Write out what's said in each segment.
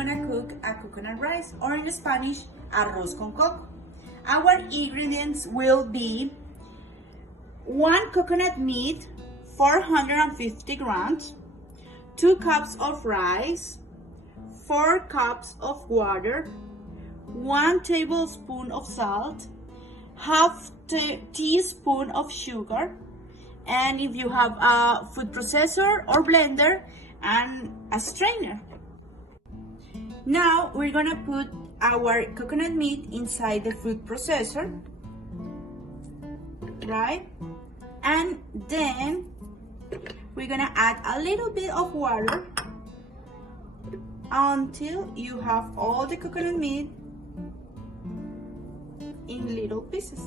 gonna cook a coconut rice, or in Spanish, Arroz Con Coco. Our ingredients will be 1 coconut meat, 450 grams, 2 cups of rice, 4 cups of water, 1 tablespoon of salt, half teaspoon of sugar, and if you have a food processor or blender, and a strainer. Now we're gonna put our coconut meat inside the food processor, right? And then we're gonna add a little bit of water until you have all the coconut meat in little pieces.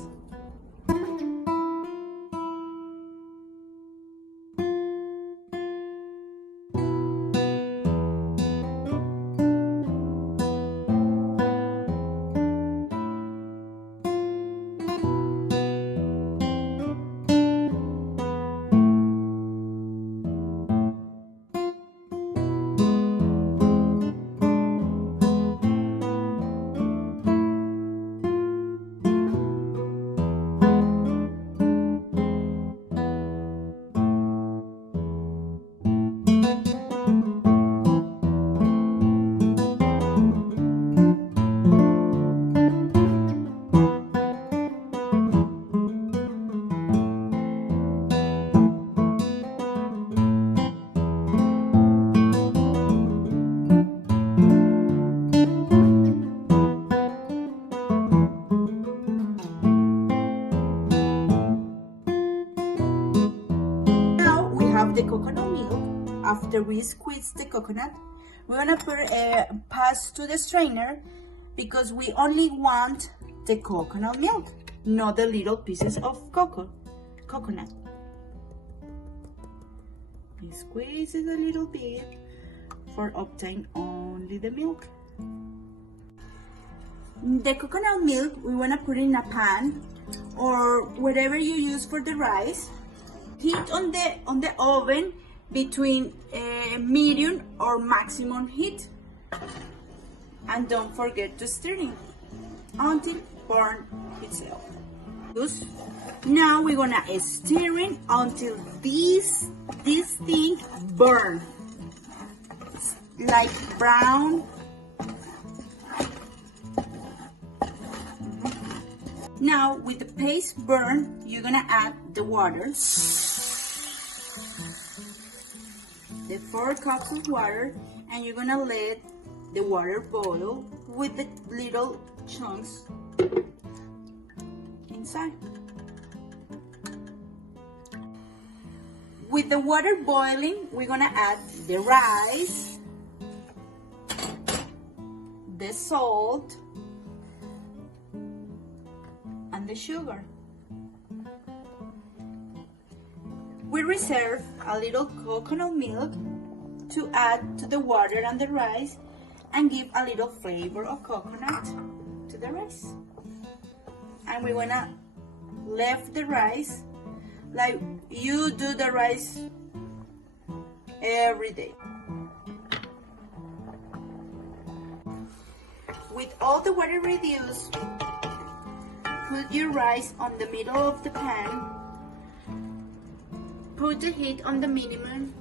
The coconut milk. After we squeeze the coconut, we're gonna pass to the strainer, because we only want the coconut milk, not the little pieces of coconut. We squeeze it a little bit for obtain only the milk. The coconut milk, we wanna put in a pan or whatever you use for the rice. Heat on the oven between medium or maximum heat, and don't forget to stir it until burn itself. Now we're gonna stir it until this thing burn, like brown. Now with the paste burn, you're gonna add the water. The 4 cups of water, and you're gonna let the water boil with the little chunks inside. With the water boiling, we're gonna add the rice, the salt, and the sugar. We reserve a little coconut milk to add to the water and the rice, and give a little flavor of coconut to the rice. And we're gonna leave the rice like you do the rice every day. With all the water reduced, put your rice on the middle of the pan. Put the heat on the minimum.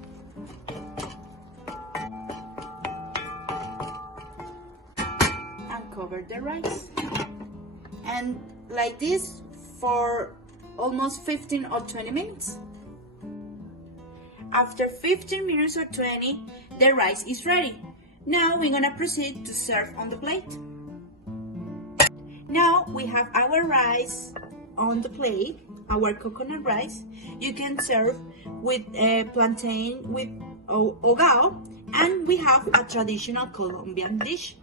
And cover the rice. And like this for almost 15 or 20 minutes. After 15 minutes or 20, the rice is ready. Now we're gonna proceed to serve on the plate. Now we have our rice on the plate, our coconut rice. You can serve with plantain with ogao, and we have a traditional Colombian dish.